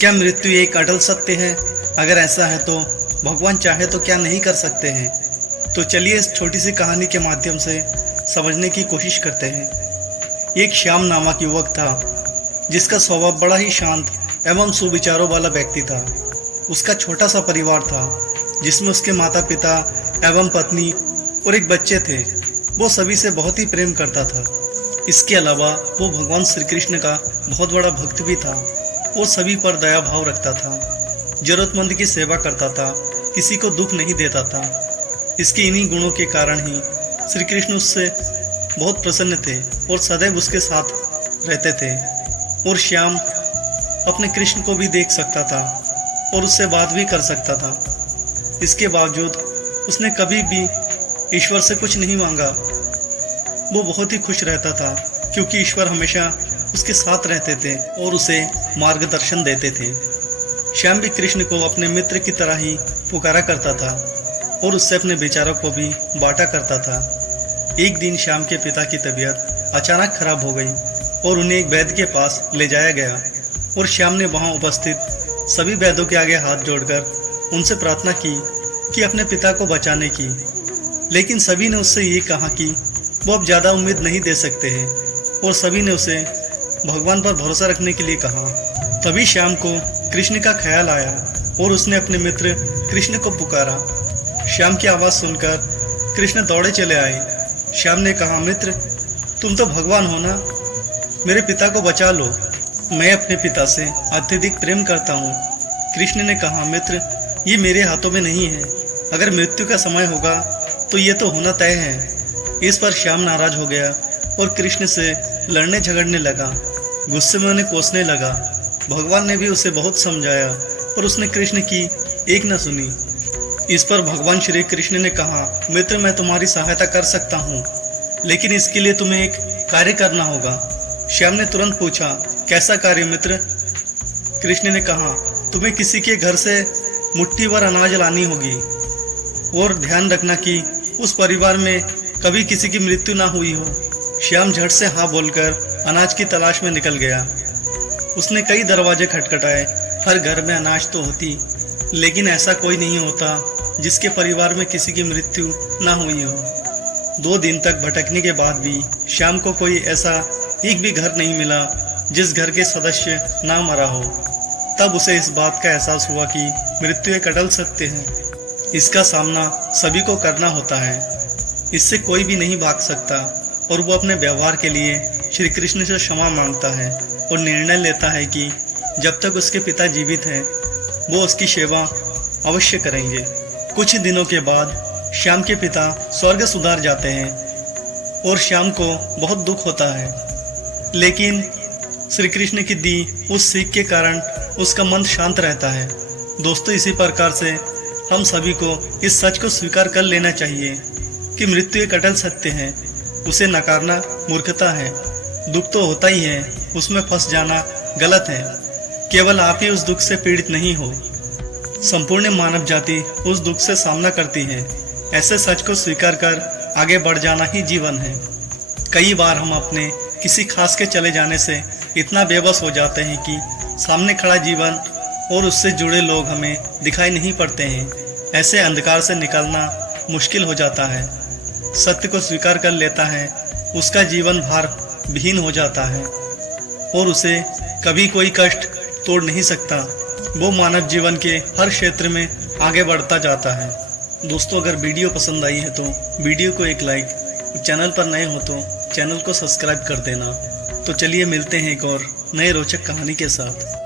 क्या मृत्यु एक अटल सत्य है? अगर ऐसा है तो भगवान चाहे तो क्या नहीं कर सकते हैं? तो चलिए इस छोटी सी कहानी के माध्यम से समझने की कोशिश करते हैं। एक श्याम नामक युवक था जिसका स्वभाव बड़ा ही शांत एवं सुविचारों वाला व्यक्ति था। उसका छोटा सा परिवार था जिसमें उसके माता पिता एवं पत्नी और एक बच्चे थे। वो सभी से बहुत ही प्रेम करता था। इसके अलावा वो भगवान श्री कृष्ण का बहुत बड़ा भक्त भी था। वो सभी पर दया भाव रखता था, जरूरतमंद की सेवा करता था, किसी को दुख नहीं देता था। इसके इन्हीं गुणों के कारण ही श्री कृष्ण उससे बहुत प्रसन्न थे और सदैव उसके साथ रहते थे। और श्याम अपने कृष्ण को भी देख सकता था और उससे बात भी कर सकता था। इसके बावजूद उसने कभी भी ईश्वर से कुछ नहीं मांगा। वो बहुत ही खुश रहता था क्योंकि ईश्वर हमेशा उसके साथ रहते थे और उसे मार्गदर्शन देते थे। श्याम भी कृष्ण को अपने मित्र की तरह ही पुकारा करता था और उससे अपने विचारों को भी बांटा करता था। एक दिन श्याम के पिता की तबीयत अचानक खराब हो गई और उन्हें एक वैद्य के पास ले जाया गया और श्याम ने वहां उपस्थित सभी वैद्यों के आगे हाथ जोड़कर उनसे प्रार्थना की कि अपने पिता को बचाने की। लेकिन सभी ने उससे ये कहा कि वो अब ज़्यादा उम्मीद नहीं दे सकते हैं और सभी ने उसे भगवान पर भरोसा रखने के लिए कहा। तभी श्याम को कृष्ण का ख्याल आया और उसने अपने मित्र कृष्ण को पुकारा। श्याम की आवाज़ सुनकर कृष्ण दौड़े चले आए। श्याम ने कहा, मित्र तुम तो भगवान हो ना, मेरे पिता को बचा लो, मैं अपने पिता से अत्यधिक प्रेम करता हूँ। कृष्ण ने कहा, मित्र ये मेरे हाथों में नहीं है, अगर मृत्यु का समय होगा तो ये तो होना तय है। इस पर श्याम नाराज हो गया और कृष्ण से लड़ने झगड़ने लगा, गुस्से में उन्हें कोसने लगा। भगवान ने भी उसे बहुत समझाया पर उसने कृष्ण की एक न सुनी। इस पर भगवान श्री कृष्ण ने कहा, मित्र मैं तुम्हारी सहायता कर सकता हूँ, लेकिन इसके लिए तुम्हें एक कार्य करना होगा। श्याम ने तुरंत पूछा, कैसा कार्य मित्र? कृष्ण ने कहा, तुम्हें किसी के घर से मुट्ठी भर अनाज लानी होगी और ध्यान रखना कि उस परिवार में कभी किसी की मृत्यु ना हुई हो। श्याम झट से हाँ बोलकर अनाज की तलाश में निकल गया। उसने कई दरवाजे खटखटाए, हर घर में अनाज तो होती, लेकिन ऐसा कोई नहीं होता जिसके परिवार में किसी की मृत्यु ना हुई हो। 2 दिन तक भटकने के बाद भी श्याम को कोई ऐसा एक भी घर नहीं मिला जिस घर के सदस्य ना मरा हो। तब उसे इस बात का एहसास हुआ कि मृत्यु एक अटल सत्य है। इसका सामना सभी को करना होता है, इससे कोई भी नहीं भाग सकता। और वो अपने व्यवहार के लिए श्री कृष्ण से क्षमा मांगता है और निर्णय लेता है कि जब तक उसके पिता जीवित हैं वो उसकी सेवा अवश्य करेंगे। कुछ दिनों के बाद श्याम के पिता स्वर्ग सुधार जाते हैं और श्याम को बहुत दुख होता है, लेकिन श्री कृष्ण की दी उस सीख के कारण उसका मन शांत रहता है। दोस्तों इसी प्रकार से हम सभी को इस सच को स्वीकार कर लेना चाहिए कि मृत्यु एक अटल सत्य है। उसे नकारना मूर्खता है। दुख तो होता ही है, उसमें फंस जाना गलत है। केवल आप ही उस दुख से पीड़ित नहीं हो, संपूर्ण मानव जाति उस दुख से सामना करती है। ऐसे सच को स्वीकार कर आगे बढ़ जाना ही जीवन है। कई बार हम अपने किसी खास के चले जाने से इतना बेबस हो जाते हैं कि सामने खड़ा जीवन और उससे जुड़े लोग हमें दिखाई नहीं पड़ते हैं। ऐसे अंधकार से निकलना मुश्किल हो जाता है। सत्य को स्वीकार कर लेता है, उसका जीवन भार विहीन हो जाता है और उसे कभी कोई कष्ट तोड़ नहीं सकता। वो मानव जीवन के हर क्षेत्र में आगे बढ़ता जाता है। दोस्तों अगर वीडियो पसंद आई है तो वीडियो को एक लाइक, चैनल पर नए हो तो चैनल को सब्सक्राइब कर देना। तो चलिए मिलते हैं एक और नए रोचक कहानी के साथ।